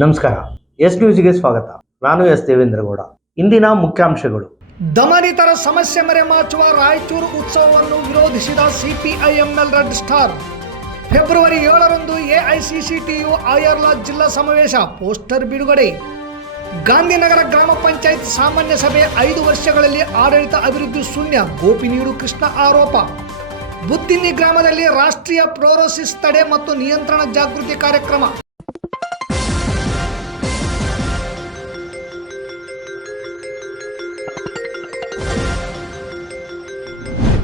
ನಮಸ್ಕಾರ. ಎಸ್ ನ್ಯೂಸ್ಗೆ ಸ್ವಾಗತ. ನಾನು ಎಸ್ ದೇವೇಂದ್ರಗೌಡ. ಇಂದಿನ ಮುಖ್ಯಾಂಶಗಳು. ದಮನಿತರ ಸಮಸ್ಯೆ ಮರೆಮಾಚುವ ರಾಯಚೂರು ಉತ್ಸವವನ್ನು ವಿರೋಧಿಸಿದ ಸಿಪಿಐಎಂಎಲ್ ರೆಡ್ ಸ್ಟಾರ್. ಫೆಬ್ರವರಿ 7ರಂದು ಎಐಸಿಸಿಟಿಯು ಆಯರ್ಲಾ ಜಿಲ್ಲಾ ಸಮಾವೇಶ ಪೋಸ್ಟರ್ ಬಿಡುಗಡೆ. ಗಾಂಧಿನಗರ ಗ್ರಾಮ ಪಂಚಾಯತ್ ಸಾಮಾನ್ಯ ಸಭೆ 5 ವರ್ಷಗಳಲ್ಲಿ ಆಡಳಿತ ಅಭಿವೃದ್ಧಿ ಶೂನ್ಯ, ಗೋಪಿನೀಡು ಕೃಷ್ಣ ಆರೋಪ. ಬುತ್ತಿನಿ ಗ್ರಾಮದಲ್ಲಿ ರಾಷ್ಟ್ರೀಯ ಫ್ಲೋರೋಸಿಸ್ ತಡೆ ಮತ್ತು ನಿಯಂತ್ರಣ ಜಾಗೃತಿ ಕಾರ್ಯಕ್ರಮ.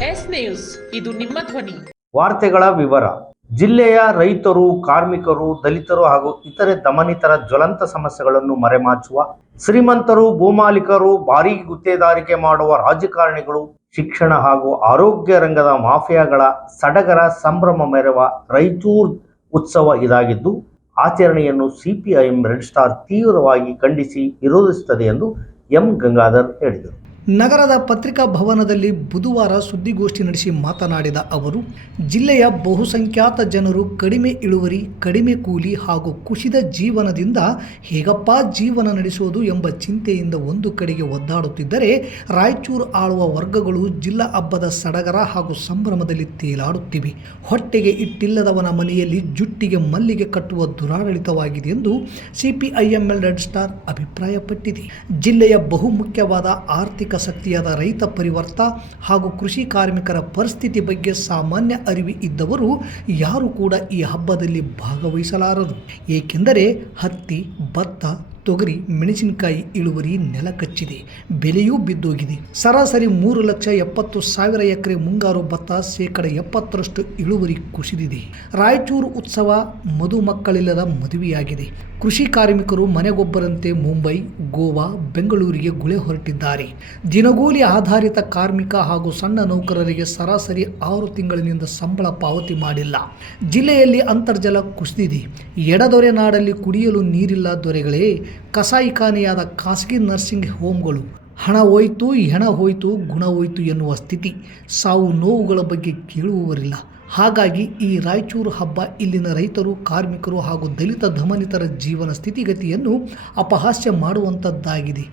ಎಸ್ ನ್ಯೂಸ್, ಇದು ನಿಮ್ಮ ಧ್ವನಿ. ವಾರ್ತೆಗಳ ವಿವರ. ಜಿಲ್ಲೆಯ ರೈತರು, ಕಾರ್ಮಿಕರು, ದಲಿತರು ಹಾಗೂ ಇತರೆ ದಮನಿತರ ಜ್ವಲಂತ ಸಮಸ್ಯೆಗಳನ್ನು ಮರೆಮಾಚುವ ಶ್ರೀಮಂತರು, ಭೂಮಾಲೀಕರು, ಭಾರೀ ಗುತ್ತೇದಾರಿಕೆ ಮಾಡುವ ರಾಜಕಾರಣಿಗಳು, ಶಿಕ್ಷಣ ಹಾಗೂ ಆರೋಗ್ಯ ರಂಗದ ಮಾಫಿಯಾಗಳ ಸಡಗರ ಸಂಭ್ರಮ ಮೆರೆವ ರಾಯಚೂರು ಉತ್ಸವ ಇದಾಗಿದ್ದು, ಆಚರಣೆಯನ್ನು ಸಿಪಿಐಎಂ ರೆಡ್ ಸ್ಟಾರ್ ತೀವ್ರವಾಗಿ ಖಂಡಿಸಿ ವಿರೋಧಿಸುತ್ತದೆ ಎಂದು ಎಂ ಗಂಗಾಧರ್ ಹೇಳಿದರು. ನಗರದ ಪತ್ರಿಕಾ ಭವನದಲ್ಲಿ ಬುಧವಾರ ಸುದ್ದಿಗೋಷ್ಠಿ ನಡೆಸಿ ಮಾತನಾಡಿದ ಅವರು, ಜಿಲ್ಲೆಯ ಬಹುಸಂಖ್ಯಾತ ಜನರು ಕಡಿಮೆ ಇಳುವರಿ, ಕಡಿಮೆ ಕೂಲಿ ಹಾಗೂ ಕುಸಿದ ಜೀವನದಿಂದ ಹೇಗಪ್ಪ ಜೀವನ ನಡೆಸುವುದು ಎಂಬ ಚಿಂತೆಯಿಂದ ಒಂದು ಕಡೆಗೆ ಒದ್ದಾಡುತ್ತಿದ್ದರೆ, ರಾಯಚೂರು ಆಳುವ ವರ್ಗಗಳು ಜಿಲ್ಲಾ ಹಬ್ಬದ ಸಡಗರ ಹಾಗೂ ಸಂಭ್ರಮದಲ್ಲಿ ತೇಲಾಡುತ್ತಿವೆ. ಹೊಟ್ಟೆಗೆ ಇಟ್ಟಿಲ್ಲದವನ ಮನೆಯಲ್ಲಿ ಜುಟ್ಟಿಗೆ ಮಲ್ಲಿಗೆ ಕಟ್ಟುವ ದುರಾಡಳಿತವಾಗಿದೆ ಎಂದು ಸಿಪಿಐಎಂಎಲ್ ರೆಡ್ ಸ್ಟಾರ್ ಅಭಿಪ್ರಾಯಪಟ್ಟಿದೆ. ಜಿಲ್ಲೆಯ ಬಹುಮುಖ್ಯವಾದ ಆರ್ಥಿಕ ಶಕ್ತಿಯಾದ ರೈತ ಪರಿವರ್ತ ಹಾಗೂ ಕೃಷಿ ಕಾರ್ಮಿಕರ ಪರಿಸ್ಥಿತಿ ಬಗ್ಗೆ ಸಾಮಾನ್ಯ ಅರಿವು ಇದ್ದವರು ಯಾರು ಕೂಡ ಈ ಹಬ್ಬದಲ್ಲಿ ಭಾಗವಹಿಸಲಾರರು. ಏಕೆಂದರೆ ಹತ್ತಿ, ಭತ್ತ, ತೊಗರಿ, ಮೆಣಸಿನಕಾಯಿ ಇಳುವರಿ ನೆಲಕಚ್ಚಿದೆ, ಬೆಲೆಯೂ ಬಿದ್ದೋಗಿದೆ. ಸರಾಸರಿ 3,70,000 ಎಕರೆ ಮುಂಗಾರು ಭತ್ತ 70% ಇಳುವರಿ ಕುಸಿದಿದೆ. ರಾಯಚೂರು ಉತ್ಸವ ಮದುಮಕ್ಕಳಿಲ್ಲದ ಮದುವೆಯಾಗಿದೆ. ಕೃಷಿ ಕಾರ್ಮಿಕರು ಮನೆಗೊಬ್ಬರಂತೆ ಮುಂಬೈ, ಗೋವಾ, ಬೆಂಗಳೂರಿಗೆ ಗುಳೆ ಹೊರಟಿದ್ದಾರೆ. ದಿನಗೂಲಿ ಆಧಾರಿತ ಕಾರ್ಮಿಕ ಹಾಗೂ ಸಣ್ಣ ನೌಕರರಿಗೆ ಸರಾಸರಿ 6 ತಿಂಗಳಿನಿಂದ ಸಂಬಳ ಪಾವತಿ ಮಾಡಿಲ್ಲ. ಜಿಲ್ಲೆಯಲ್ಲಿ ಅಂತರ್ಜಲ ಕುಸಿದಿದೆ. ಎಡದೊರೆ ನಾಡಲ್ಲಿ ಕುಡಿಯಲು ನೀರಿಲ್ಲ ದೊರೆಗಳೇ. ಕಸಾಯಿಖಾನೆಯಾದ ಖಾಸಗಿ ನರ್ಸಿಂಗ್ ಹೋಮ್ಗಳು. ಹಣ ಹೋಯ್ತು, ಹೆಣ ಹೋಯ್ತು, ಗುಣ ಹೋಯ್ತು ಎನ್ನುವ ಸ್ಥಿತಿ. ಸಾವು ನೋವುಗಳ ಬಗ್ಗೆ ಕೇಳುವವರಿಲ್ಲ. ಹಾಗಾಗಿ ಈ ರಾಯಚೂರು ಹಬ್ಬ ಇಲ್ಲಿನ ರೈತರು, ಕಾರ್ಮಿಕರು ಹಾಗೂ ದಲಿತ ದಮನಿತರ ಜೀವನ ಸ್ಥಿತಿಗತಿಯನ್ನು ಅಪಹಾಸ್ಯ ಮಾಡುವಂಥದ್ದಾಗಿದೆ.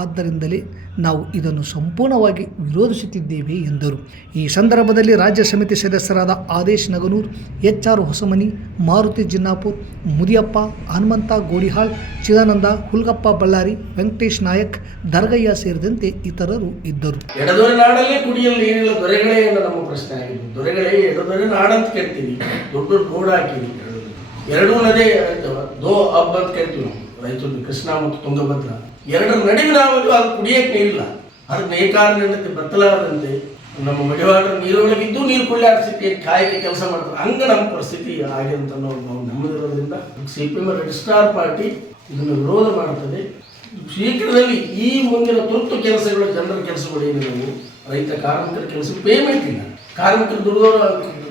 ಆದ್ದರಿಂದಲೇ ನಾವು ಇದನ್ನು ಸಂಪೂರ್ಣವಾಗಿ ವಿರೋಧಿಸುತ್ತಿದ್ದೇವೆ ಎಂದರು. ಈ ಸಂದರ್ಭದಲ್ಲಿ ರಾಜ್ಯ ಸಮಿತಿ ಸದಸ್ಯರಾದ ಆದೇಶ್ ನಗನೂರ್, HR ಹೊಸಮನಿ, ಮಾರುತಿ ಜಿನ್ನಾಪುರ್, ಮುದಿಯಪ್ಪ, ಹನುಮಂತ ಗೋಡಿಹಾಳ್, ಚಿದಾನಂದ, ಹುಲ್ಗಪ್ಪ ಬಳ್ಳಾರಿ, ವೆಂಕಟೇಶ್ ನಾಯಕ್, ದರ್ಗಯ್ಯ ಸೇರಿದಂತೆ ಇತರರು ಇದ್ದರು. ಎಡದೊರೆ ನಾಡಲ್ಲಿ ಕುಡಿಯಲು ನೀರಿಲ್ಲ ದೊರೆಗಳೇ ಎಂದು ನಮ್ಮ ಪ್ರಶ್ನೆ ಆಗಿದೆ. ದೊರೆಗಳೇ ಎಡದೊರೆ ನಾಡಂತ ಕೇಳ್ತೀವಿ, ದೊಡ್ಡ ಬೋರ್ಡ್ ಹಾಕಿವಿ. ಎರಡೂ ನದಿ ದೋ ಹಬ್ಬ ಅಂತ ಕೇಳ್ತೀವಿ ನಾವು. ರಾಯಚೂರು ಕೃಷ್ಣ ಮತ್ತು ತುಂಗಭದ್ರಾ ಎರಡರ ನಡುವೆ ನಾವು ಅದು ಕುಡಿಯಕ್ಕೆ ನೀರಿಲ್ಲ. ಅದು ನೇಕಾರನಂತೆ ಬತ್ತಲಾರದಂತೆ ನಮ್ಮ ಮಡಿವಾಡ ನೀರೊಳಗಿದ್ದು ನೀರು ಕುಳ್ಳ ಸ್ಥಿತಿ ಕಾಯಕ್ಕೆ ಕೆಲಸ ಮಾಡ್ತಾರೆ. ಹಂಗ ನಮ್ಮ ಪರಿಸ್ಥಿತಿ ಆಗಿದೆ ಅಂತ ನಾವು ನಮ್ಮದಿರೋದ್ರಿಂದ ಸಿಪಿಎಂ ರೆಡ್ ಸ್ಟಾರ್ ಪಾರ್ಟಿ ಇದನ್ನು ವಿರೋಧ ಮಾಡುತ್ತದೆ. ಶೀಘ್ರದಲ್ಲಿ ಈ ಮುಂದಿನ ತುರ್ತು ಕೆಲಸಗಳು, ಜನರ ಕೆಲಸಗಳು ಏನಿದೆ, ರೈತ ಕಾರ್ಮಿಕರ ಕೆಲಸ ಪೇಮೆಂಟ್ ಇಲ್ಲ. ಕಾರ್ಮಿಕರು ದುಡಿದವರು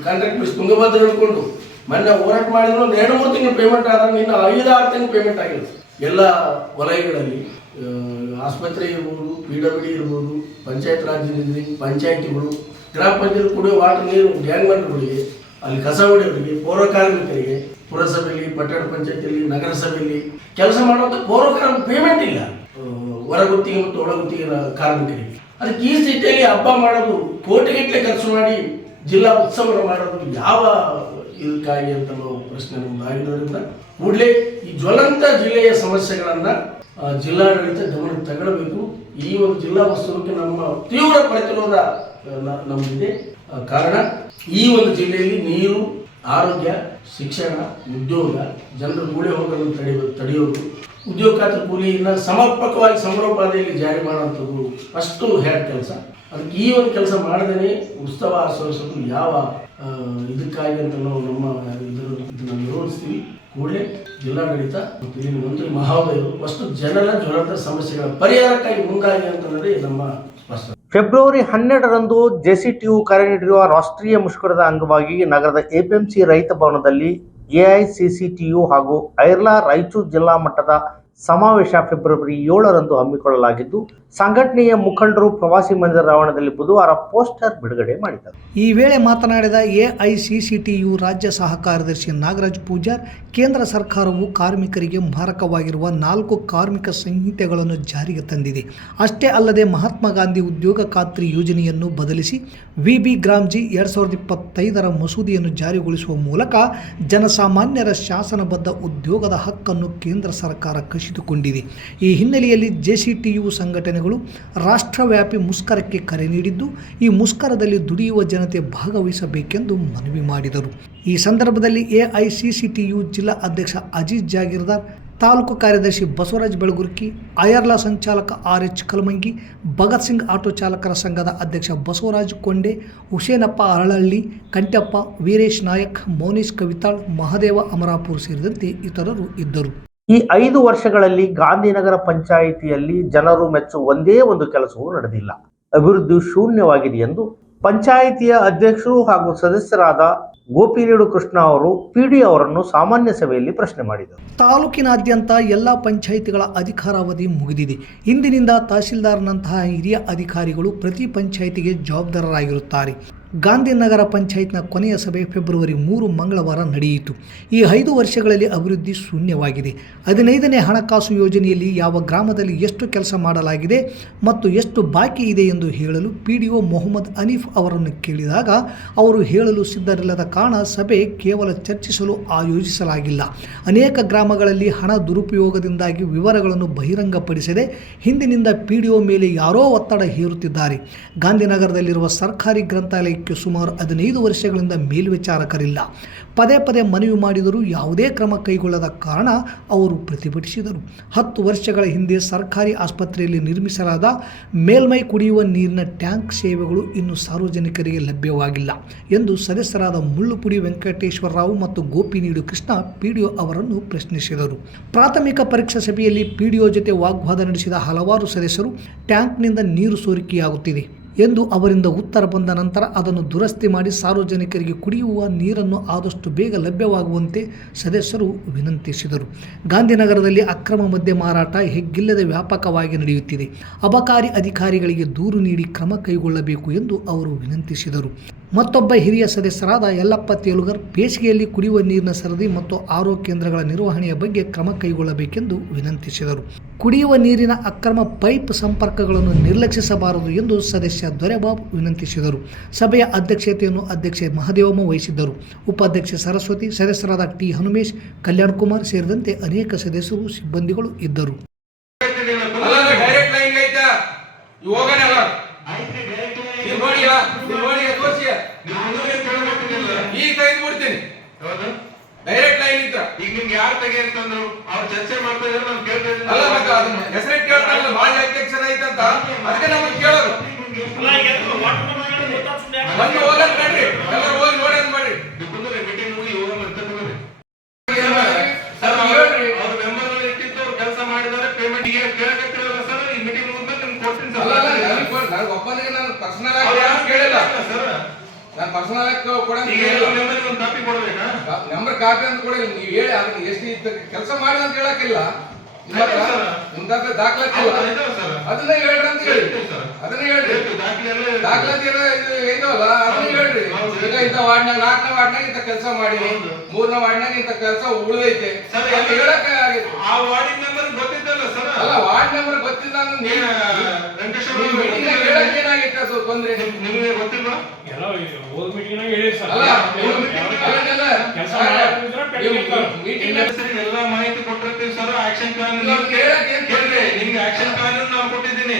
ಕಾಂಟ್ರಾಕ್ಟ್ ಬೇಸ್ ತುಂಗಭದ್ರ ಹೇಳ್ಕೊಂಡು ಮೊನ್ನೆ ಹೋರಾಟ ಮಾಡಿದ್ರು 2-3 ತಿಂಗಳು ಪೇಮೆಂಟ್ ಆದಾಗ ಇನ್ನು 5-6 ತಿಂಗಳು ಪೇಮೆಂಟ್ ಆಗಿರುತ್ತೆ. ಎಲ್ಲ ವಲಯಗಳಲ್ಲಿ ಆಸ್ಪತ್ರೆ ಇರ್ಬೋದು, PWD ಇರ್ಬೋದು, ಪಂಚಾಯತ್ ರಾಜ್ ಪಂಚಾಯಿತಿಗಳು, ಗ್ರಾಮ ಪಂಚಾಯತ್ ಕುಡಿಯೋ ವಾಟರ್ ನೀರು ಗ್ಯಾಂಗ್ ಮೆಂಬರ್ಗಳಿಗೆ, ಅಲ್ಲಿ ಕಸ ಹೊಡೆಯವರಿಗೆ, ಪೌರ ಕಾರ್ಮಿಕರಿಗೆ, ಪುರಸಭೆಯಲ್ಲಿ, ಪಟ್ಟಣ ಪಂಚಾಯತಿಯಲ್ಲಿ, ನಗರಸಭೆಯಲ್ಲಿ ಕೆಲಸ ಮಾಡುವಂಥ ಪೌರ ಕಾರ್ಮಿಕ ಪೇಮೆಂಟ್ ಇಲ್ಲ. ಹೊರಗುತ್ತಿಗೆ ಮತ್ತು ಒಳಗುತ್ತಿಗೆ ಕಾರ್ಮಿಕರಿಗೆ. ಅದಕ್ಕೆ ಈ ಸ್ಥಿತಿಯಲ್ಲಿ ಹಬ್ಬ ಮಾಡೋದು, ಕೋಟಿಗಟ್ಟಲೆ ಖರ್ಚು ಮಾಡಿ ಜಿಲ್ಲಾ ಉತ್ಸವ ಮಾಡೋದು ಯಾವ ಇದಕ್ಕಾಗಿ ಅಂತ ನಾವು ಪ್ರಶ್ನೆ ಆಗಿರೋದ್ರಿಂದ ಕೂಡಲೇ ಈ ಜ್ವಲಂತ ಜಿಲ್ಲೆಯ ಸಮಸ್ಯೆಗಳನ್ನು ಜಿಲ್ಲಾಡಳಿತ ಗಮನಕ್ಕೆ ತಗೊಳ್ಬೇಕು. ಈ ಒಂದು ಜಿಲ್ಲಾ ಉತ್ಸವಕ್ಕೆ ನಮ್ಮ ತೀವ್ರ ಪ್ರತಿರೋಧ ನಮ್ಮದಿದೆ. ಕಾರಣ ಈ ಒಂದು ಜಿಲ್ಲೆಯಲ್ಲಿ ನೀರು, ಆರೋಗ್ಯ, ಶಿಕ್ಷಣ, ಉದ್ಯೋಗ, ಜನರು ಮೂಳೆ ಹೋಗೋದನ್ನು ತಡೆಯೋದು, ಉದ್ಯೋಗ ಖಾತೆ ಕೂಲಿಯನ್ನು ಸಮರ್ಪಕವಾಗಿ ಸಮರೋಪಾದಿಯಲ್ಲಿ ಜಾರಿ ಮಾಡುವಂಥದ್ದು ಫಸ್ಟು ಹ್ಯಾಡ್ ಕೆಲಸ. ಅದಕ್ಕೆ ಈ ಒಂದು ಕೆಲಸ ಮಾಡದೇ ಉತ್ಸವ ಆಚರಿಸೋದು ಯಾವ ಇದಕ್ಕಾಗಿ ಅಂತ ನಾವು ಇದನ್ನು ವಿರೋಧಿಸ್ತೀವಿ. ಕೂಡಲೇ ಜಿಲ್ಲಾಡಳಿತ ಮತ್ತು ಇಲ್ಲಿನ ಮಂತ್ರಿ ಮಹೋದಯರು ಫಸ್ಟ್ ಜನರ ಜ್ವಲಂತ ಸಮಸ್ಯೆಗಳ ಪರಿಹಾರಕ್ಕಾಗಿ ಮುಂದಾಗಿ ಅಂತಂದರೆ ನಮ್ಮ ಸ್ಪಷ್ಟ. ಫೆಬ್ರವರಿ 12ರಂದು JCTU ಕರೆ ನೀಡಿರುವ ರಾಷ್ಟ್ರೀಯ ಮುಷ್ಕರದ ಅಂಗವಾಗಿ ನಗರದ APMC ರೈತ ಭವನದಲ್ಲಿ AICCTU ಹಾಗೂ ಐರ್ಲಾ ರಾಯಚೂರು ಜಿಲ್ಲಾ ಮಟ್ಟದ ಸಮಾವೇಶ ಫೆಬ್ರವರಿ 7ರಂದು ಹಮ್ಮಿಕೊಳ್ಳಲಾಗಿದ್ದು, ಸಂಘಟನೆಯ ಮುಖಂಡರು ಪ್ರವಾಸಿ ಮಂದಿರ ಆವರಣದಲ್ಲಿ ಬುಧವಾರ ಪೋಸ್ಟರ್ ಬಿಡುಗಡೆ ಮಾಡಿದರು. ಈ ವೇಳೆ ಮಾತನಾಡಿದ ಎಐಸಿಸಿಟಿಯು ರಾಜ್ಯ ಸಹ ಕಾರ್ಯದರ್ಶಿ ನಾಗರಾಜ್ ಪೂಜಾರ್, ಕೇಂದ್ರ ಸರ್ಕಾರವು ಕಾರ್ಮಿಕರಿಗೆ ಮಾರಕವಾಗಿರುವ 4 ಕಾರ್ಮಿಕ ಸಂಹಿತೆಗಳನ್ನು ಜಾರಿಗೆ ತಂದಿದೆ. ಅಷ್ಟೇ ಅಲ್ಲದೆ ಮಹಾತ್ಮ ಗಾಂಧಿ ಉದ್ಯೋಗ ಖಾತ್ರಿ ಯೋಜನೆಯನ್ನು ಬದಲಿಸಿ ವಿಬಿ ಗ್ರಾಮ್ಜಿ 2025ರ ಮಸೂದೆಯನ್ನು ಜಾರಿಗೊಳಿಸುವ ಮೂಲಕ ಜನಸಾಮಾನ್ಯರ ಶಾಸನಬದ್ಧ ಉದ್ಯೋಗದ ಹಕ್ಕನ್ನು ಕೇಂದ್ರ ಸರ್ಕಾರ ಕಸಿದುಕೊಂಡಿದೆ. ಈ ಹಿನ್ನೆಲೆಯಲ್ಲಿ ಜೆಸಿಟಿಯು ಸಂಘಟನೆಗಳು ರಾಷ್ಟ್ರವ್ಯಾಪಿ ಮುಷ್ಕರಕ್ಕೆ ಕರೆ ನೀಡಿದ್ದು, ಈ ಮುಷ್ಕರದಲ್ಲಿ ದುಡಿಯುವ ಜನತೆ ಭಾಗವಹಿಸಬೇಕೆಂದು ಮನವಿ ಮಾಡಿದರು. ಈ ಸಂದರ್ಭದಲ್ಲಿ ಎಐಸಿಸಿಟಿಯು ಜಿಲ್ಲಾ ಅಧ್ಯಕ್ಷ ಅಜೀಜ್ ಜಾಗೀರ್ದಾರ್, ತಾಲೂಕು ಕಾರ್ಯದರ್ಶಿ ಬಸವರಾಜ್ ಬೆಳಗುರ್ಕಿ, ಅಯರ್ಲಾ ಸಂಚಾಲಕ RH ಕಲಮಂಗಿ, ಭಗತ್ ಸಿಂಗ್ ಆಟೋ ಚಾಲಕರ ಸಂಘದ ಅಧ್ಯಕ್ಷ ಬಸವರಾಜ್ ಕೊಂಡೆ, ಹುಸೇನಪ್ಪ ಅರಳಹಳ್ಳಿ, ಕಂಟ್ಯಪ್ಪ, ವೀರೇಶ್ ನಾಯಕ್, ಮೌನೇಶ್ ಕವಿತಾಳ್, ಮಹದೇವ ಅಮರಾಪುರ್ ಸೇರಿದಂತೆ ಇತರರು ಇದ್ದರು. ಈ 5 ವರ್ಷಗಳಲ್ಲಿ ಗಾಂಧಿನಗರ ಪಂಚಾಯಿತಿಯಲ್ಲಿ ಜನರು ಮೆಚ್ಚುವ ಒಂದೇ ಒಂದು ಕೆಲಸವೂ ನಡೆದಿಲ್ಲ. ಅಭಿವೃದ್ಧಿ ಶೂನ್ಯವಾಗಿದೆ ಎಂದು ಪಂಚಾಯಿತಿಯ ಅಧ್ಯಕ್ಷರು ಹಾಗೂ ಸದಸ್ಯರಾದ ಗೋಪಿನೀಡು ಕೃಷ್ಣ ಅವರು ಪಿಡಿ ಅವರನ್ನು ಸಾಮಾನ್ಯ ಸಭೆಯಲ್ಲಿ ಪ್ರಶ್ನೆ ಮಾಡಿದರು. ತಾಲೂಕಿನಾದ್ಯಂತ ಎಲ್ಲ ಪಂಚಾಯಿತಿಗಳ ಅಧಿಕಾರಾವಧಿ ಮುಗಿದಿದೆ. ಇಂದಿನಿಂದ ತಹಶೀಲ್ದಾರ್ನಂತಹ ಹಿರಿಯ ಅಧಿಕಾರಿಗಳು ಪ್ರತಿ ಪಂಚಾಯಿತಿಗೆ ಜವಾಬ್ದಾರರಾಗಿರುತ್ತಾರೆ. ಗಾಂಧಿನಗರ ಪಂಚಾಯತ್ನ ಕೊನೆಯ ಸಭೆ ಫೆಬ್ರವರಿ 3 ಮಂಗಳವಾರ ನಡೆಯಿತು. ಈ 5 ವರ್ಷಗಳಲ್ಲಿ ಅಭಿವೃದ್ಧಿ ಶೂನ್ಯವಾಗಿದೆ. 15ನೇ ಹಣಕಾಸು ಯೋಜನೆಯಲ್ಲಿ ಯಾವ ಗ್ರಾಮದಲ್ಲಿ ಎಷ್ಟು ಕೆಲಸ ಮಾಡಲಾಗಿದೆ ಮತ್ತು ಎಷ್ಟು ಬಾಕಿ ಇದೆ ಎಂದು ಹೇಳಲು ಪಿಡಿಒ ಮೊಹಮ್ಮದ್ ಹನೀಫ್ ಅವರನ್ನು ಕೇಳಿದಾಗ ಅವರು ಹೇಳಲು ಸಿದ್ಧರಿಲ್ಲದ ಕಾರಣ ಸಭೆ ಕೇವಲ ಚರ್ಚಿಸಲು ಆಯೋಜಿಸಲಾಗಿಲ್ಲ. ಅನೇಕ ಗ್ರಾಮಗಳಲ್ಲಿ ಹಣ ದುರುಪಯೋಗದಿಂದಾಗಿ ವಿವರಗಳನ್ನು ಬಹಿರಂಗಪಡಿಸದೆ ಹಿಂದಿನಿಂದ ಪಿಡಿಒ ಮೇಲೆ ಯಾರೋ ಒತ್ತಡ ಹೇರುತ್ತಿದ್ದಾರೆ. ಗಾಂಧಿನಗರದಲ್ಲಿರುವ ಸರ್ಕಾರಿ ಗ್ರಂಥಾಲಯ ಸುಮಾರು 15 ವರ್ಷಗಳಿಂದ ಮೇಲ್ವಿಚಾರಕರಿಲ್ಲ. ಪದೇ ಪದೇ ಮನವಿ ಮಾಡಿದರೂ ಯಾವುದೇ ಕ್ರಮ ಕೈಗೊಳ್ಳದ ಕಾರಣ ಅವರು ಪ್ರತಿಭಟಿಸಿದರು. 10 ವರ್ಷಗಳ ಹಿಂದೆ ಸರ್ಕಾರಿ ಆಸ್ಪತ್ರೆಯಲ್ಲಿ ನಿರ್ಮಿಸಲಾದ ಮೇಲ್ಮೈ ಕುಡಿಯುವ ನೀರಿನ ಟ್ಯಾಂಕ್ ಸೇವೆಗಳು ಇನ್ನೂ ಸಾರ್ವಜನಿಕರಿಗೆ ಲಭ್ಯವಾಗಿಲ್ಲ ಎಂದು ಸದಸ್ಯರಾದ ಮುಳ್ಳುಪುಡಿ ವೆಂಕಟೇಶ್ವರರಾವ್ ಮತ್ತು ಗೋಪಿನೀಡು ಕೃಷ್ಣ ಪಿಡಿಒ ಅವರನ್ನು ಪ್ರಶ್ನಿಸಿದರು. ಪ್ರಾಥಮಿಕ ಪರೀಕ್ಷಾ ಸಭೆಯಲ್ಲಿ ಪಿಡಿಒ ಜೊತೆ ವಾಗ್ವಾದ ನಡೆಸಿದ ಹಲವಾರು ಸದಸ್ಯರು ಟ್ಯಾಂಕ್ನಿಂದ ನೀರು ಸೋರಿಕೆಯಾಗುತ್ತಿದೆ ಎಂದು ಅವರಿಂದ ಉತ್ತರ ಬಂದ ನಂತರ ಅದನ್ನು ದುರಸ್ತಿ ಮಾಡಿ ಸಾರ್ವಜನಿಕರಿಗೆ ಕುಡಿಯುವ ನೀರನ್ನು ಆದಷ್ಟು ಬೇಗ ಲಭ್ಯವಾಗುವಂತೆ ಸದಸ್ಯರು ವಿನಂತಿಸಿದರು. ಗಾಂಧಿನಗರದಲ್ಲಿ ಅಕ್ರಮ ಮದ್ಯ ಮಾರಾಟ ಹೆಗ್ಗಿಲ್ಲದೆ ವ್ಯಾಪಕವಾಗಿ ನಡೆಯುತ್ತಿದೆ. ಅಬಕಾರಿ ಅಧಿಕಾರಿಗಳಿಗೆ ದೂರು ನೀಡಿ ಕ್ರಮ ಕೈಗೊಳ್ಳಬೇಕು ಎಂದು ಅವರು ವಿನಂತಿಸಿದರು. ಮತ್ತೊಬ್ಬ ಹಿರಿಯ ಸದಸ್ಯರಾದ ಯಲ್ಲಪ್ಪ ತೇಲುಗರ್ ಬೇಸಿಗೆಯಲ್ಲಿ ಕುಡಿಯುವ ನೀರಿನ ಸರದಿ ಮತ್ತು ಆರೋಗ್ಯ ಕೇಂದ್ರಗಳ ನಿರ್ವಹಣೆಯ ಬಗ್ಗೆ ಕ್ರಮ ಕೈಗೊಳ್ಳಬೇಕೆಂದು ವಿನಂತಿಸಿದರು. ಕುಡಿಯುವ ನೀರಿನ ಅಕ್ರಮ ಪೈಪ್ ಸಂಪರ್ಕಗಳನ್ನು ನಿರ್ಲಕ್ಷಿಸಬಾರದು ಎಂದು ಸದಸ್ಯ ದೊರೆಬಾಬು ವಿನಂತಿಸಿದರು. ಸಭೆಯ ಅಧ್ಯಕ್ಷತೆಯನ್ನು ಅಧ್ಯಕ್ಷೆ ಮಹದೇವಮ್ಮ ವಹಿಸಿದ್ದರು. ಉಪಾಧ್ಯಕ್ಷೆ ಸರಸ್ವತಿ, ಸದಸ್ಯರಾದ ಟಿ ಹನುಮೇಶ್, ಕಲ್ಯಾಣ್ ಕುಮಾರ್ ಸೇರಿದಂತೆ ಅನೇಕ ಸದಸ್ಯರು, ಸಿಬ್ಬಂದಿಗಳು ಇದ್ದರು. ಡೈರೆಕ್ಟ್ ಲೈನ್ ಇದ್ರ ಈಗ ನಿಮ್ಗೆ ಯಾರು ತೆಗೆಯಂತಂದ್ರು ಅವ್ರು ಚರ್ಚೆ ಮಾಡ್ತಾ ಇದ್ರೆ ನಾನು ಕೇಳ್ತಾ ಇದ್ದೀನಿ. ಅಲ್ಲ ಮತ್ತೆ ಅದನ್ನ ಹೆಸರೇ ಕೇಳ್ತಾರಲ್ಲ, ಮಾಜಿ ಅಧ್ಯಕ್ಷರ ಐತಂತ ಅದಕ್ಕೆ ನಮಗೆ ಕೇಳೋದು. ಬಂದು ಹೋಗಲ್ ಕಣ್ರಿ, ಎಲ್ಲರೂ ಹೋಗಿ ನೋಡಿ ಅಂತ ಮಾಡಿ ಮೀಟಿಂಗ್ ಮುಗಿ ಹೋಗಲ್ಲ ಅಂತ ಹೇಳ್ರಿ. ಅವ್ರ ಮೆಂಬರ್ ಇಟ್ಟಿದ್ದು ಅವ್ರು ಕೆಲಸ ಮಾಡಿದಾರೆ, ಪೇಮೆಂಟ್ ಈಗ ಕೇಳಕತ್ತಿರಲ್ಲ ಸರ್. ಈ ಮೀಟಿಂಗ್ ಮುಗಿದ್ಮೇಲೆ ನಿಮ್ಗೆ ಕೊಡ್ತೀನಿ ಸರ್. ನಾನು ಒಬ್ಬನಿಗೆ ನಾನು ಪರ್ಸನಲ್ ಆಗಿ ಕೇಳಿಲ್ಲ ಸರ್. ನಾನು ಪರ್ಸನಲ್ ಆಗಿ ಕಾಪಿ ಕೊಡ್ಬೇಕಾ? ನಂಬರ್ ಕಾಪಿ ಅಂತ ಕೊಡಿ. ನೀವು ಹೇಳಿ ಅದಕ್ಕೆ ಎಷ್ಟು ಕೆಲಸ ಮಾಡಿ ಅಂತ ಹೇಳಕ್ಕಿಲ್ಲ. ನಿಮ್ ದಾಖಲಾತಿ ಅದನ್ನ ಹೇಳ್ರಿ ಅಂತ ಹೇಳಿ. ಅದನ್ನ ಹೇಳ್ರಿ, ದಾಖಲಾತಿ ಐದವಲ್ಲ ಅದನ್ನ ಹೇಳ್ರಿ. ಈಗ ಇಂಥ ವಾರ್ಡ್ನಾಗ 4ನೇ ವಾರ್ಡ್ನಾಗ ಇಂಥ ಕೆಲಸ ಮಾಡಿ, 3ನೇ ವಾರ್ಡ್ನಾಗ ಇಂಥ ಕೆಲಸ ಉಳಿದೈತೆ ಹೇಳಕ್ ಆಗಿತ್ತು. ಆ ವಾರ್ಡಿನ ನಂಬರ್ ಗೊತ್ತಿದ್ದಲ್ಲ ಸರ್. ಅಲ್ಲ, ವಾರ್ಡ್ ನಂಬರ್ ಗೊತ್ತಿಲ್ಲ ಹೇಳಕ್ ಏನಾಗಿತ್ತು ಅದು ತೊಂದ್ರೆ ನಿಮಗೆ ಗೊತ್ತಿಲ್ವಾ? ಎಲ್ಲ ಮಾಹಿತಿ ಕೊಟ್ಟಿರ್ತೀವಿ ಸರ್. ಆಕ್ಷನ್ ಪ್ಲಾನ್ ನಿಮ್ಗೆ ಆಕ್ಷನ್ ಪ್ಲಾನ್ ನಾವು ಕೊಟ್ಟಿದ್ದೀನಿ.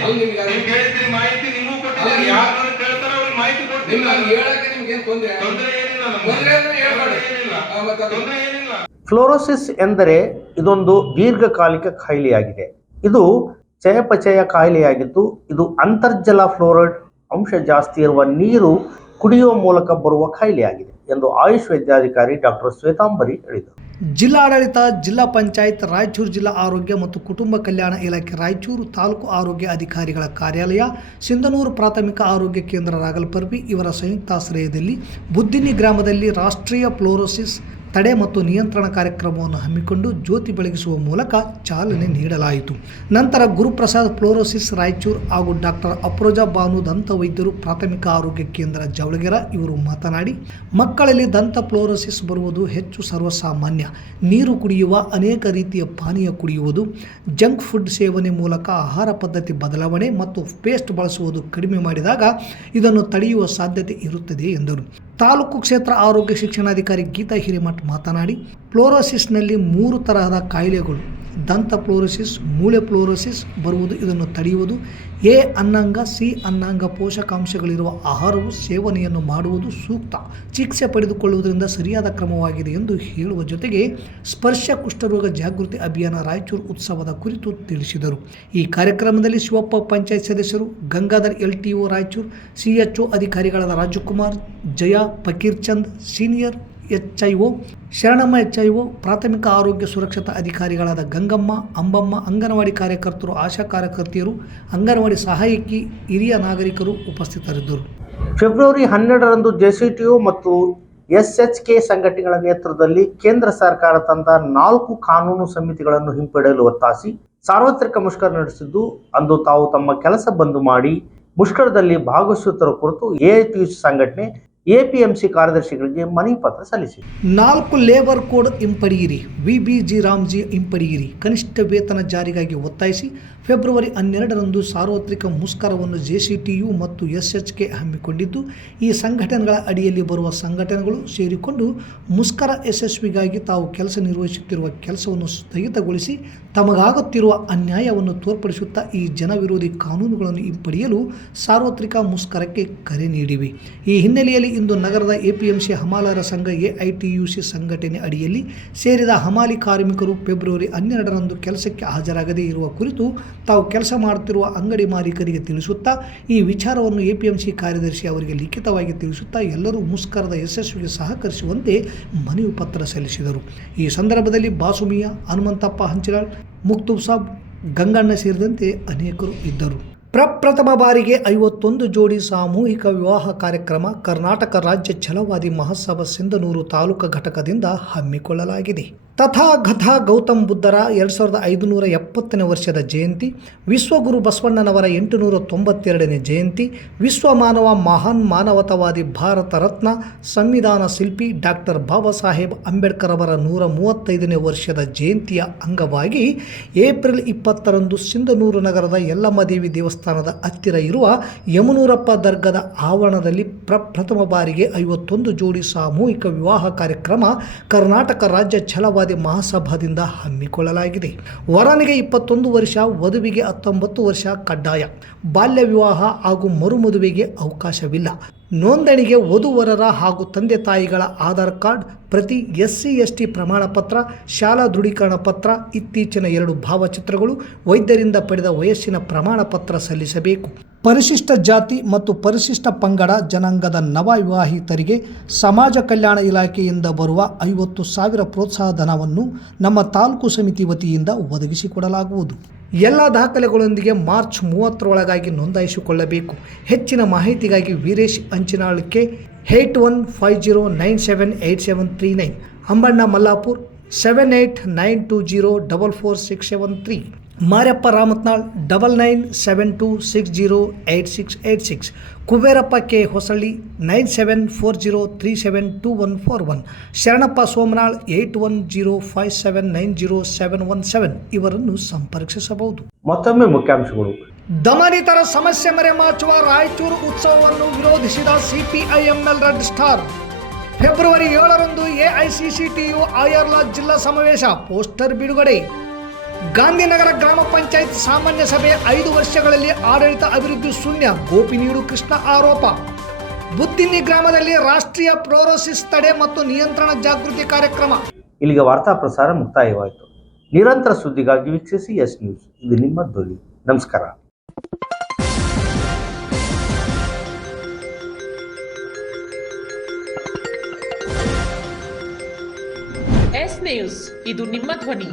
ನೀವು ಕೇಳಿದ್ರಿ ಮಾಹಿತಿ ನಿಮಗೂ ಕೊಟ್ಟಿದ್ದೀನಿ. ಯಾರು ಕೇಳ್ತಾರ ಅವ್ರಿಗೆ ಮಾಹಿತಿ ಕೊಡ್ತೀನಿ. ತೊಂದರೆ ಏನಿಲ್ಲ. ಫ್ಲೋರೋಸಿಸ್ ಎಂದರೆ ಇದೊಂದು ದೀರ್ಘಕಾಲಿಕ ಕಾಯಿಲೆಯಾಗಿದೆ. ಇದು ಚಯಾಪಚಯ ಕಾಯಿಲೆಯಾಗಿದ್ದು, ಇದು ಅಂತರ್ಜಲ ಫ್ಲೋರೈಡ್ ಅಂಶ ಜಾಸ್ತಿ ಇರುವ ನೀರು ಕುಡಿಯುವ ಮೂಲಕ ಬರುವ ಕಾಯಿಲೆಯಾಗಿದೆ ಎಂದು ಆಯುಷ್ ವೈದ್ಯಾಧಿಕಾರಿ ಡಾಕ್ಟರ್ ಶ್ವೇತಾಂಬರಿ ಹೇಳಿದರು. ಜಿಲ್ಲಾಡಳಿತ, ಜಿಲ್ಲಾ ಪಂಚಾಯತ್, ರಾಯಚೂರು ಜಿಲ್ಲಾ ಆರೋಗ್ಯ ಮತ್ತು ಕುಟುಂಬ ಕಲ್ಯಾಣ ಇಲಾಖೆ, ರಾಯಚೂರು ತಾಲೂಕು ಆರೋಗ್ಯ ಅಧಿಕಾರಿಗಳ ಕಾರ್ಯಾಲಯ, ಸಿಂಧನೂರು ಪ್ರಾಥಮಿಕ ಆರೋಗ್ಯ ಕೇಂದ್ರ ರಾಗಲ್ಪರ್ವಿ ಇವರ ಸಂಯುಕ್ತಾಶ್ರಯದಲ್ಲಿ ಬುದ್ದಿನಿ ಗ್ರಾಮದಲ್ಲಿ ರಾಷ್ಟ್ರೀಯ ಫ್ಲೋರೋಸಿಸ್ ತಡೆ ಮತ್ತು ನಿಯಂತ್ರಣ ಕಾರ್ಯಕ್ರಮವನ್ನು ಹಮ್ಮಿಕೊಂಡು ಜ್ಯೋತಿ ಬೆಳಗಿಸುವ ಮೂಲಕ ಚಾಲನೆ ನೀಡಲಾಯಿತು. ನಂತರ ಗುರುಪ್ರಸಾದ್ ಫ್ಲೋರೋಸಿಸ್ ರಾಯಚೂರು ಹಾಗೂ ಡಾಕ್ಟರ್ ಅಪ್ರೋಜಾ ಬಾನು ದಂತ ವೈದ್ಯರು ಪ್ರಾಥಮಿಕ ಆರೋಗ್ಯ ಕೇಂದ್ರ ಜವಳಗೆರ ಇವರು ಮಾತನಾಡಿ, ಮಕ್ಕಳಲ್ಲಿ ದಂತ ಫ್ಲೋರೋಸಿಸ್ ಬರುವುದು ಹೆಚ್ಚು ಸರ್ವಸಾಮಾನ್ಯ. ನೀರು ಕುಡಿಯುವ, ಅನೇಕ ರೀತಿಯ ಪಾನೀಯ ಕುಡಿಯುವುದು, ಜಂಕ್ ಫುಡ್ ಸೇವನೆ ಮೂಲಕ ಆಹಾರ ಪದ್ಧತಿ ಬದಲಾವಣೆ ಮತ್ತು ಪೇಸ್ಟ್ ಬಳಸುವುದು ಕಡಿಮೆ ಮಾಡಿದಾಗ ಇದನ್ನು ತಡೆಯುವ ಸಾಧ್ಯತೆ ಇರುತ್ತದೆ ಎಂದರು. ತಾಲೂಕು ಕ್ಷೇತ್ರ ಆರೋಗ್ಯ ಶಿಕ್ಷಣಾಧಿಕಾರಿ ಗೀತಾ ಹಿರೇಮಠ್ ಮಾತನಾಡಿ, ಫ್ಲೋರೋಸಿಸ್ನಲ್ಲಿ 3 ತರಹದ ಕಾಯಿಲೆಗಳು ದಂತ ಫ್ಲೋರೋಸಿಸ್, ಮೂಳೆ ಫ್ಲೋರೋಸಿಸ್ ಬರುವುದು ಇದನ್ನು ತಡೆಯುವುದು ಎ ಅನ್ನಾಂಗ, ಸಿ ಅನ್ನಾಂಗ ಪೋಷಕಾಂಶಗಳಿರುವ ಆಹಾರವು ಸೇವನೆಯನ್ನು ಮಾಡುವುದು ಸೂಕ್ತ. ಚಿಕಿತ್ಸೆ ಪಡೆದುಕೊಳ್ಳುವುದರಿಂದ ಸರಿಯಾದ ಕ್ರಮವಾಗಿದೆ ಎಂದು ಹೇಳುವ ಜೊತೆಗೆ ಸ್ಪರ್ಶ ಕುಷ್ಠರೋಗ ಜಾಗೃತಿ ಅಭಿಯಾನ ರಾಯಚೂರು ಉತ್ಸವದ ಕುರಿತು ತಿಳಿಸಿದರು. ಈ ಕಾರ್ಯಕ್ರಮದಲ್ಲಿ ಶಿವಪ್ಪ ಪಂಚಾಯತ್ ಸದಸ್ಯರು, ಗಂಗಾಧರ್ LTO ರಾಯಚೂರು, CHO ಅಧಿಕಾರಿಗಳಾದ ರಾಜಕುಮಾರ್, ಜಯಾ, ಫಕೀರ್ ಚಂದ್, ಸೀನಿಯರ್ HIO, ಶರಣಮ್ಮ HIO, ಪ್ರಾಥಮಿಕ ಆರೋಗ್ಯ ಸುರಕ್ಷತಾ ಅಧಿಕಾರಿಗಳಾದ ಗಂಗಮ್ಮ, ಅಂಬಮ್ಮ, ಅಂಗನವಾಡಿ ಕಾರ್ಯಕರ್ತರು, ಆಶಾ ಕಾರ್ಯಕರ್ತೆಯರು, ಅಂಗನವಾಡಿ ಸಹಾಯಕಿ, ಹಿರಿಯ ನಾಗರಿಕರು ಉಪಸ್ಥಿತರಿದ್ದರು. ಫೆಬ್ರವರಿ 12ರಂದು JCTU ಮತ್ತು SHK ಸಂಘಟನೆಗಳ ನೇತೃತ್ವದಲ್ಲಿ ಕೇಂದ್ರ ಸರ್ಕಾರ ತಂದ 4 ಕಾನೂನು ಸಮಿತಿಗಳನ್ನು ಹಿಂಪಡೆಯಲು ಒತ್ತಾಯಿಸಿ ಸಾರ್ವತ್ರಿಕ ಮುಷ್ಕರ ನಡೆಸಿದ್ದು, ಅಂದು ತಾವು ತಮ್ಮ ಕೆಲಸ ಬಂದ್ ಮಾಡಿ ಮುಷ್ಕರದಲ್ಲಿ ಭಾಗವಹಿಸುತ್ತಿರುವ ಕುರಿತು AITUC ಸಂಘಟನೆ APMC ಕಾರ್ಯದರ್ಶಿಗಳಿಗೆ ಮನವಿ ಪತ್ರ ಸಲ್ಲಿಸಿದೆ. 4 ಲೇಬರ್ ಕೋಡ್ ಹಿಂಪಡೆಯಿರಿ, VBG ರಾಮ್ಜಿ ಹಿಂಪಡೆಯಿರಿ, ಕನಿಷ್ಠ ವೇತನ ಜಾರಿಗಾಗಿ ಒತ್ತಾಯಿಸಿ ಫೆಬ್ರವರಿ 12ರಂದು ಸಾರ್ವತ್ರಿಕ ಮುಷ್ಕರವನ್ನು JCTU ಮತ್ತು SHK ಹಮ್ಮಿಕೊಂಡಿದ್ದು, ಈ ಸಂಘಟನೆಗಳ ಅಡಿಯಲ್ಲಿ ಬರುವ ಸಂಘಟನೆಗಳು ಸೇರಿಕೊಂಡು ಮುಷ್ಕರ ಯಶಸ್ವಿಗಾಗಿ ತಾವು ಕೆಲಸ ನಿರ್ವಹಿಸುತ್ತಿರುವ ಕೆಲಸವನ್ನು ಸ್ಥಗಿತಗೊಳಿಸಿ ತಮಗಾಗುತ್ತಿರುವ ಅನ್ಯಾಯವನ್ನು ತೋರ್ಪಡಿಸುತ್ತಾ ಈ ಜನವಿರೋಧಿ ಕಾನೂನುಗಳನ್ನು ಹಿಂಪಡೆಯಲು ಸಾರ್ವತ್ರಿಕ ಮುಷ್ಕರಕ್ಕೆ ಕರೆ ನೀಡಿವೆ. ಈ ಹಿನ್ನೆಲೆಯಲ್ಲಿ ಇಂದು ನಗರದ APMC ಹಮಾಲರ ಸಂಘ AITUC ಸಂಘಟನೆ ಅಡಿಯಲ್ಲಿ ಸೇರಿದ ಹಮಾಲಿ ಕಾರ್ಮಿಕರು ಫೆಬ್ರವರಿ 12ರಂದು ಕೆಲಸಕ್ಕೆ ಹಾಜರಾಗದೇ ಇರುವ ಕುರಿತು ತಾವು ಕೆಲಸ ಮಾಡುತ್ತಿರುವ ಅಂಗಡಿ ಮಾಲೀಕರಿಗೆ ತಿಳಿಸುತ್ತಾ ಈ ವಿಚಾರವನ್ನು APMC ಕಾರ್ಯದರ್ಶಿ ಅವರಿಗೆ ಲಿಖಿತವಾಗಿ ತಿಳಿಸುತ್ತಾ ಎಲ್ಲರೂ ಮುಷ್ಕರದ ಯಶಸ್ವಿಗೆ ಸಹಕರಿಸುವಂತೆ ಮನವಿ ಪತ್ರ ಸಲ್ಲಿಸಿದರು. ಈ ಸಂದರ್ಭದಲ್ಲಿ ಬಾಸುಮಿಯಾ, ಹನುಮಂತಪ್ಪ ಹಂಚಿಲಾಳ್, ಮುಕ್ತೂಬ್ ಸಾಬ್, ಗಂಗಣ್ಣ ಸೇರಿದಂತೆ ಅನೇಕರು ಇದ್ದರು. ಪ್ರಪ್ರಥಮ ಬಾರಿಗೆ 51 ಜೋಡಿ ಸಾಮೂಹಿಕ ವಿವಾಹ ಕಾರ್ಯಕ್ರಮ ಕರ್ನಾಟಕ ರಾಜ್ಯ ಛಲವಾದಿ ಮಹಾಸಭಾ ಸಿಂಧನೂರು ತಾಲೂಕು ಘಟಕದಿಂದ ಹಮ್ಮಿಕೊಳ್ಳಲಾಗಿದೆ. ತಥಾಗತ ಗೌತಮ್ ಬುದ್ಧರ 2570ನೇ ವರ್ಷದ ಜಯಂತಿ, ವಿಶ್ವಗುರು ಬಸವಣ್ಣನವರ 892ನೇ ಜಯಂತಿ, ವಿಶ್ವ ಮಾನವ ಮಹಾನ್ ಮಾನವತಾವಾದಿ ಭಾರತ ರತ್ನ ಸಂವಿಧಾನ ಶಿಲ್ಪಿ ಡಾಕ್ಟರ್ ಬಾಬಾ ಸಾಹೇಬ್ ಅಂಬೇಡ್ಕರ್ ಅವರ 135ನೇ ವರ್ಷದ ಜಯಂತಿಯ ಅಂಗವಾಗಿ ಏಪ್ರಿಲ್ 20ರಂದು ಸಿಂಧನೂರು ನಗರದ ಯಲ್ಲಮ್ಮದೇವಿ ದೇವಸ್ಥಾನದ ಹತ್ತಿರ ಇರುವ ಯಮನೂರಪ್ಪ ದರ್ಗಾದ ಆವರಣದಲ್ಲಿ ಪ್ರಪ್ರಥಮ ಬಾರಿಗೆ 51 ಜೋಡಿ ಸಾಮೂಹಿಕ ವಿವಾಹ ಕಾರ್ಯಕ್ರಮ ಕರ್ನಾಟಕ ರಾಜ್ಯ ಛಲವಾದಿ ಮಹಾಸಭಾದಿಂದ ಹಮ್ಮಿಕೊಳ್ಳಲಾಗಿದೆ. ವರನಿಗೆ 21 ವರ್ಷ, ವಧುವಿಗೆ 19 ವರ್ಷ ಕಡ್ಡಾಯ. ಬಾಲ್ಯ ವಿವಾಹ ಹಾಗೂ ಮರುಮದುವೆಗೆ ಅವಕಾಶವಿಲ್ಲ. ನೋಂದಣಿಗೆ ವಧುವರರ ಹಾಗೂ ತಂದೆ ತಾಯಿಗಳ ಆಧಾರ್ ಕಾರ್ಡ್ ಪ್ರತಿ, SC/ST ಪ್ರಮಾಣ ಪತ್ರ, ಶಾಲಾ ದೃಢೀಕರಣ ಪತ್ರ, ಇತ್ತೀಚಿನ 2 ಭಾವಚಿತ್ರಗಳು, ವೈದ್ಯರಿಂದ ಪಡೆದ ವಯಸ್ಸಿನ ಪ್ರಮಾಣ ಪತ್ರ ಸಲ್ಲಿಸಬೇಕು. ಪರಿಶಿಷ್ಟ ಜಾತಿ ಮತ್ತು ಪರಿಶಿಷ್ಟ ಪಂಗಡ ಜನಾಂಗದ ನವ ವಿವಾಹಿತರಿಗೆ ಸಮಾಜ ಕಲ್ಯಾಣ ಇಲಾಖೆಯಿಂದ ಬರುವ 50,000 ಪ್ರೋತ್ಸಾಹ ಧನವನ್ನು ನಮ್ಮ ತಾಲೂಕು ಸಮಿತಿ ವತಿಯಿಂದ ಒದಗಿಸಿಕೊಡಲಾಗುವುದು. ಎಲ್ಲ ದಾಖಲೆಗಳೊಂದಿಗೆ ಮಾರ್ಚ್ 30ರೊಳಗಾಗಿ ನೋಂದಾಯಿಸಿಕೊಳ್ಳಬೇಕು. ಹೆಚ್ಚಿನ ಮಾಹಿತಿಗಾಗಿ ವೀರೇಶ್ ಅಂಚಿನಾಳ್ಕೆ 8150978739, ಅಂಬಣ್ಣ ಮಲ್ಲಾಪುರ್ 7892044673, ಮಾರ್ಯಪ್ಪ ರಾಮತ್ನಾಳ್ 9972608686, ಕುಬೇರಪ್ಪ ಕೆ ಹೊಸಳ್ಳಿ 9740372141, ಶರಣಪ್ಪ ಸೋಮನಾಳ್ 8105790717 ಇವರನ್ನು ಸಂಪರ್ಕಿಸಬಹುದು. ಮತ್ತೊಮ್ಮೆ ಮುಖ್ಯಾಂಶಗಳು. ದಮನಿತರ ಸಮಸ್ಯೆ ಮರೆಮಾಚುವ ರಾಯಚೂರು ಉತ್ಸವವನ್ನು ವಿರೋಧಿಸಿದ CPIML ರೆಡ್ ಸ್ಟಾರ್. ಫೆಬ್ರವರಿ 7ರಂದು AICCTU ಆಯರ್ಲ ಜಿಲ್ಲಾ ಸಮಾವೇಶ, ಪೋಸ್ಟರ್ ಬಿಡುಗಡೆ. ಗಾಂಧಿನಗರ ಗ್ರಾಮ ಪಂಚಾಯತ್ ಸಾಮಾನ್ಯ ಸಭೆ 5 ವರ್ಷಗಳಲ್ಲಿ ಆಡಳಿತ ಅಭಿವೃದ್ಧಿ ಶೂನ್ಯ, ಗೋಪಿನೀಡು ಕೃಷ್ಣ ಆರೋಪ. ಬುತ್ತಿನ್ನಿ ಗ್ರಾಮದಲ್ಲಿ ರಾಷ್ಟ್ರೀಯ ಫ್ಲೋರೋಸಿಸ್ ತಡೆ ಮತ್ತು ನಿಯಂತ್ರಣ ಜಾಗೃತಿ ಕಾರ್ಯಕ್ರಮ. ಇಲ್ಲಿಗೆ ವಾರ್ತಾ ಪ್ರಸಾರ ಮುಕ್ತಾಯವಾಯಿತು. ನಿರಂತರ ಸುದ್ದಿಗಾಗಿ ವೀಕ್ಷಿಸಿ S ನ್ಯೂಸ್, ಇದು ನಿಮ್ಮ ಧ್ವನಿ. ನಮಸ್ಕಾರ. S ನ್ಯೂಸ್, ಇದು ನಿಮ್ಮ ಧ್ವನಿ.